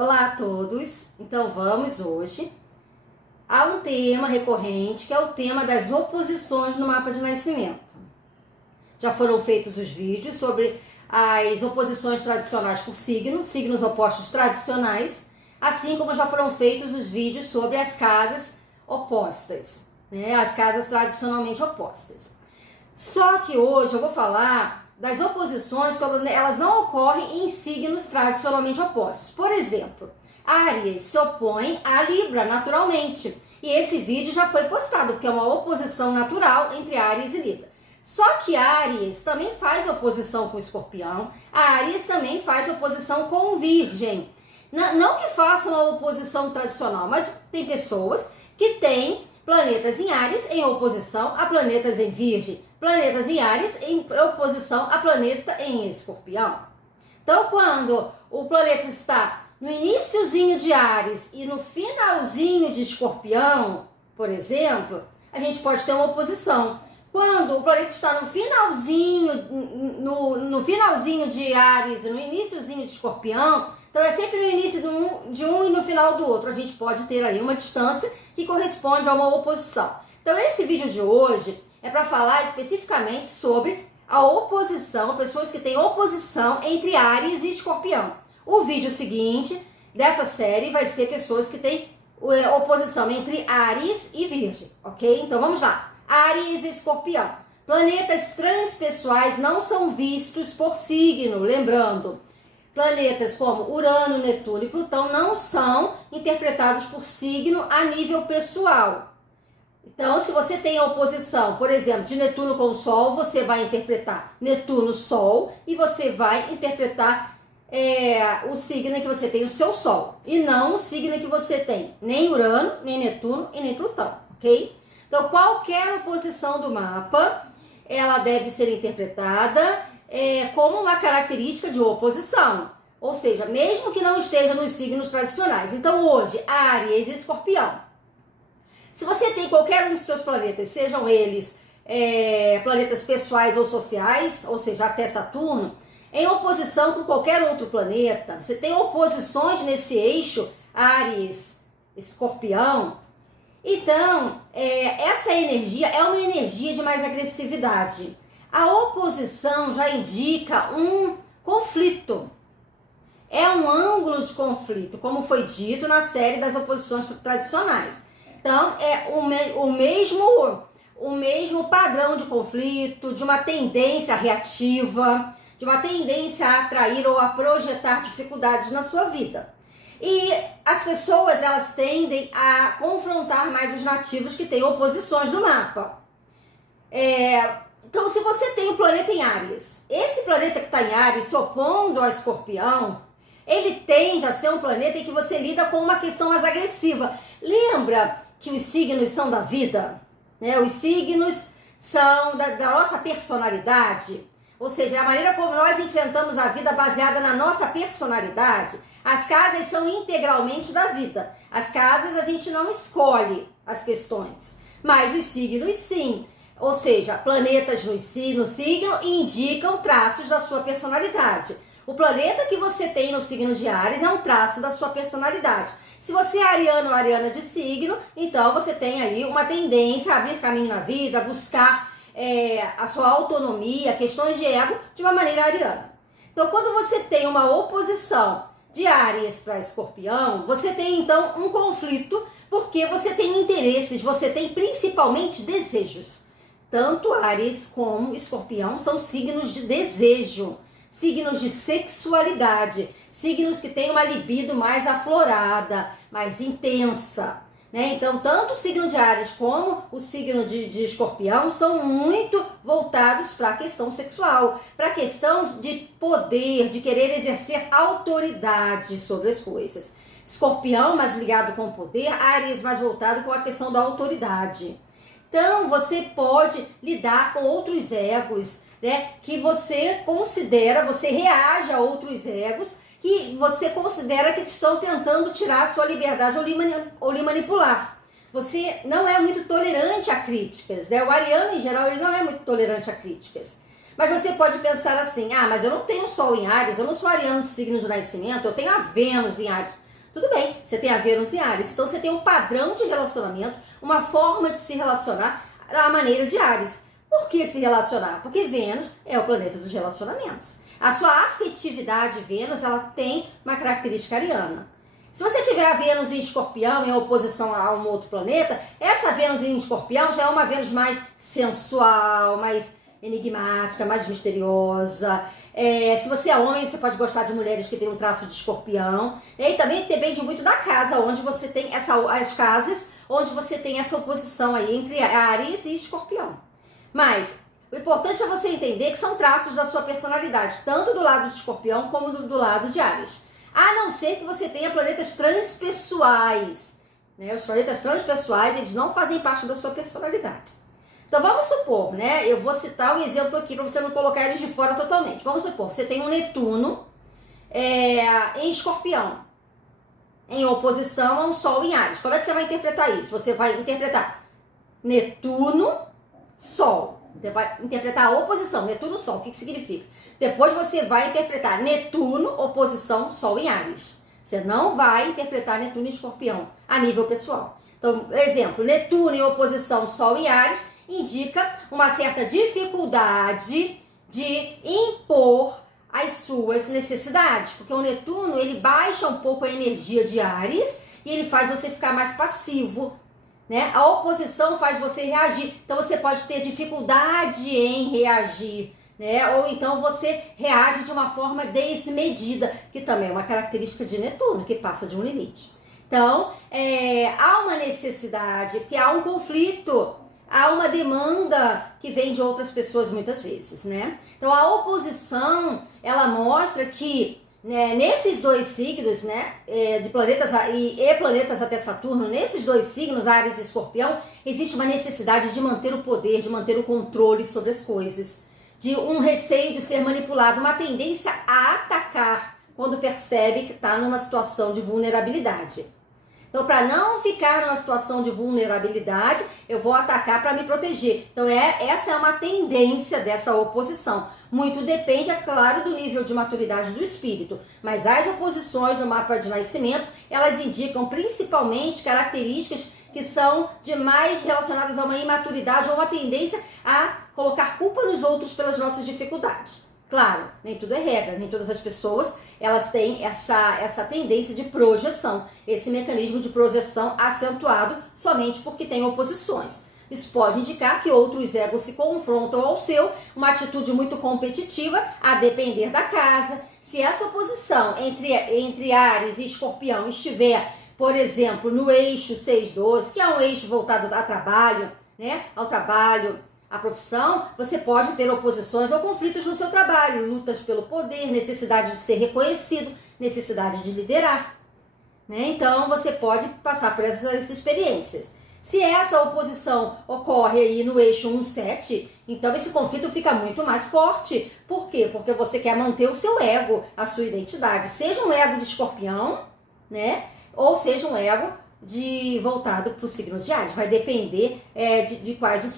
Olá a todos! Então vamos hoje a um tema recorrente, que é o tema das oposições no mapa de nascimento. Já foram feitos os vídeos sobre as oposições tradicionais por signo, signos opostos tradicionais, assim como já foram feitos os vídeos sobre as casas opostas, as casas tradicionalmente opostas. Só que hoje eu vou falar das oposições quando elas não ocorrem em signos tradicionalmente opostos. Por exemplo, Áries se opõe a Libra naturalmente. E esse vídeo já foi postado, porque é uma oposição natural entre Áries e Libra. Só que Áries também faz oposição com Escorpião, Áries também faz oposição com o Virgem. Não que façam a oposição tradicional, mas tem pessoas que têm planetas em Áries em oposição a planetas em Virgem, planetas em Áries em oposição a planeta em Escorpião. Então, quando o planeta está no iniciozinho de Áries e no finalzinho de Escorpião, por exemplo, a gente pode ter uma oposição. Quando o planeta está no finalzinho, no finalzinho de Áries e no iniciozinho de Escorpião, então é sempre no início de um e no final do outro. A gente pode ter aí uma distância que corresponde a uma oposição. Então esse vídeo de hoje é para falar especificamente sobre a oposição, pessoas que têm oposição entre Áries e Escorpião. O vídeo seguinte dessa série vai ser pessoas que têm oposição entre Áries e Virgem, ok? Então vamos lá. Áries e Escorpião. Planetas transpessoais não são vistos por signo, lembrando. Planetas como Urano, Netuno e Plutão não são interpretados por signo a nível pessoal. Então, se você tem a oposição, por exemplo, de Netuno com o Sol, você vai interpretar Netuno-Sol e você vai interpretar o signo em que você tem o seu Sol. E não o signo em que você tem nem Urano, nem Netuno e nem Plutão, ok? Então, qualquer oposição do mapa, ela deve ser interpretada como uma característica de oposição. Ou seja, mesmo que não esteja nos signos tradicionais. Então, hoje, Áries e Escorpião. Se você tem qualquer um dos seus planetas, sejam eles planetas pessoais ou sociais, ou seja, até Saturno, em oposição com qualquer outro planeta, você tem oposições nesse eixo, Áries, Escorpião, então, essa energia é uma energia de mais agressividade. A oposição já indica um conflito. É um ângulo de conflito, como foi dito na série das oposições tradicionais. Então, é o mesmo padrão de conflito, de uma tendência reativa, de uma tendência a atrair ou a projetar dificuldades na sua vida. E as pessoas, elas tendem a confrontar mais os nativos que têm oposições no mapa. Então, se você tem um planeta em Áries, esse planeta que está em Áries se opondo ao Escorpião, ele tende a ser um planeta em que você lida com uma questão mais agressiva. Lembra que os signos são da vida? Os signos são da nossa personalidade. Ou seja, a maneira como nós enfrentamos a vida baseada na nossa personalidade. As casas são integralmente da vida. As casas a gente não escolhe as questões, mas os signos sim. Ou seja, planetas no signo indicam traços da sua personalidade. O planeta que você tem no signo de Áries é um traço da sua personalidade. Se você é ariano ou ariana de signo, então você tem aí uma tendência a abrir caminho na vida, a buscar a sua autonomia, questões de ego de uma maneira ariana. Então, quando você tem uma oposição de Áries para Escorpião, você tem então um conflito, porque você tem interesses, você tem principalmente desejos. Tanto Áries como Escorpião são signos de desejo, signos de sexualidade, signos que têm uma libido mais aflorada, mais intensa. Então, tanto o signo de Áries como o signo de Escorpião são muito voltados para a questão sexual, para a questão de poder, de querer exercer autoridade sobre as coisas. Escorpião mais ligado com o poder, Áries mais voltado com a questão da autoridade. Então, você pode lidar com outros egos, que você considera, você reage a outros egos, que você considera que estão tentando tirar a sua liberdade ou lhe manipular. Você não é muito tolerante a críticas, O ariano, em geral, ele não é muito tolerante a críticas. Mas você pode pensar assim, mas eu não tenho Sol em Áries, eu não sou ariano de signo de nascimento, eu tenho a Vênus em Áries. Tudo bem, você tem a Vênus em Áries, então você tem um padrão de relacionamento, uma forma de se relacionar à maneira de Áries. Por que se relacionar? Porque Vênus é o planeta dos relacionamentos. A sua afetividade Vênus, ela tem uma característica ariana. Se você tiver a Vênus em Escorpião em oposição a um outro planeta, essa Vênus em Escorpião já é uma Vênus mais sensual, mais enigmática, mais misteriosa. Se você é homem, você pode gostar de mulheres que têm um traço de Escorpião. E também depende muito da casa, onde você tem as casas onde você tem essa oposição aí entre Áries e Escorpião. Mas o importante é você entender que são traços da sua personalidade, tanto do lado de Escorpião como do lado de Áries. A não ser que você tenha planetas transpessoais. Né? Os planetas transpessoais, eles não fazem parte da sua personalidade. Então vamos supor, né? Eu vou citar um exemplo aqui para você não colocar eles de fora totalmente. Vamos supor, você tem um Netuno em Escorpião, em oposição a um Sol em Áries. Como é que você vai interpretar isso? Você vai interpretar Netuno, Sol. Você vai interpretar a oposição, Netuno, Sol. O que significa? Depois você vai interpretar Netuno, oposição, Sol em Áries. Você não vai interpretar Netuno em Escorpião, a nível pessoal. Então, exemplo, Netuno em oposição, Sol em Áries, indica uma certa dificuldade de impor as suas necessidades. Porque o Netuno, ele baixa um pouco a energia de Áries e ele faz você ficar mais passivo. Né? A oposição faz você reagir. Então, você pode ter dificuldade em reagir. Né? Ou então você reage de uma forma desmedida, que também é uma característica de Netuno, que passa de um limite. Então, há uma necessidade, porque há um conflito, há uma demanda que vem de outras pessoas muitas vezes, né? Então, a oposição, ela mostra que nesses dois signos, né, de planetas e planetas até Saturno, nesses dois signos, Áries e Escorpião, existe uma necessidade de manter o poder, de manter o controle sobre as coisas, de um receio de ser manipulado, uma tendência a atacar quando percebe que está numa situação de vulnerabilidade. Então, para não ficar numa situação de vulnerabilidade, eu vou atacar para me proteger. Então, essa é uma tendência dessa oposição. Muito depende, é claro, do nível de maturidade do espírito. Mas as oposições no mapa de nascimento, elas indicam principalmente características que são demais relacionadas a uma imaturidade ou uma tendência a colocar culpa nos outros pelas nossas dificuldades. Claro, nem tudo é regra, nem todas as pessoas elas têm essa tendência de projeção, esse mecanismo de projeção acentuado somente porque tem oposições. Isso pode indicar que outros egos se confrontam ao seu, uma atitude muito competitiva, a depender da casa. Se essa oposição entre Áries e Escorpião estiver, por exemplo, no eixo 6-12, que é um eixo voltado ao trabalho, né? Ao trabalho, à profissão, você pode ter oposições ou conflitos no seu trabalho, lutas pelo poder, necessidade de ser reconhecido, necessidade de liderar. Né? Então, você pode passar por essas experiências. Se essa oposição ocorre aí no eixo 1-7, então esse conflito fica muito mais forte. Por quê? Porque você quer manter o seu ego, a sua identidade. Seja um ego de Escorpião, né? Ou seja um ego voltado para o signo de Áries. Vai depender de quais os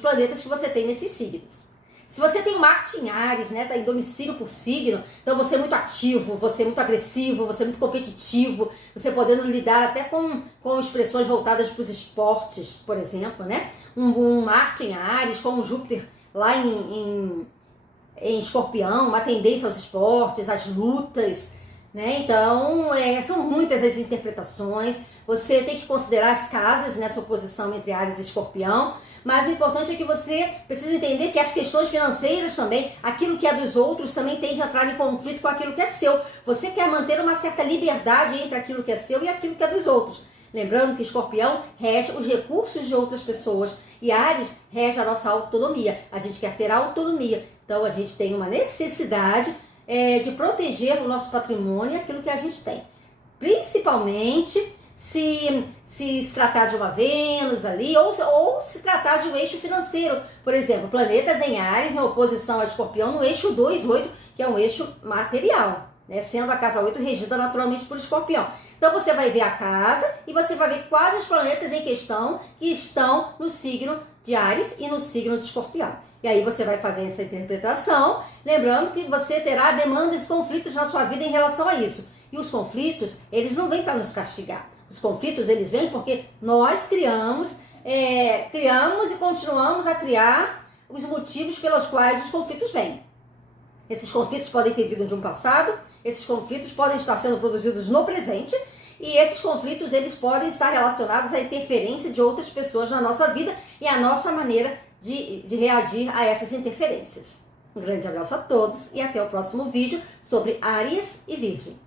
planetas que você tem nesses signos. Se você tem Marte em Áries, né, tá em domicílio por signo, então você é muito ativo, você é muito agressivo, você é muito competitivo, você podendo lidar até com expressões voltadas para os esportes, por exemplo, né? Um Marte em Áries com um Júpiter lá em Escorpião, uma tendência aos esportes, às lutas, né? Então, são muitas as interpretações. Você tem que considerar as casas nessa oposição entre Áries e Escorpião, mas o importante é que você precisa entender que as questões financeiras também, aquilo que é dos outros, também tende a entrar em conflito com aquilo que é seu. Você quer manter uma certa liberdade entre aquilo que é seu e aquilo que é dos outros. Lembrando que Escorpião rege os recursos de outras pessoas e Áries rege a nossa autonomia. A gente quer ter autonomia, então a gente tem uma necessidade de proteger o nosso patrimônio e aquilo que a gente tem. Principalmente se tratar de uma Vênus ali, ou se tratar de um eixo financeiro. Por exemplo, planetas em Áries em oposição a Escorpião no eixo 2-8, que é um eixo material, né? Sendo a casa 8 regida naturalmente por Escorpião. Então você vai ver a casa e você vai ver quais os planetas em questão que estão no signo de Áries e no signo de Escorpião. E aí você vai fazer essa interpretação, lembrando que você terá demandas e conflitos na sua vida em relação a isso. E os conflitos, eles não vêm para nos castigar. Os conflitos, eles vêm porque nós criamos e continuamos a criar os motivos pelos quais os conflitos vêm. Esses conflitos podem ter vindo de um passado, esses conflitos podem estar sendo produzidos no presente, e esses conflitos, eles podem estar relacionados à interferência de outras pessoas na nossa vida e à nossa maneira de reagir a essas interferências. Um grande abraço a todos e até o próximo vídeo sobre Áries e Virgem.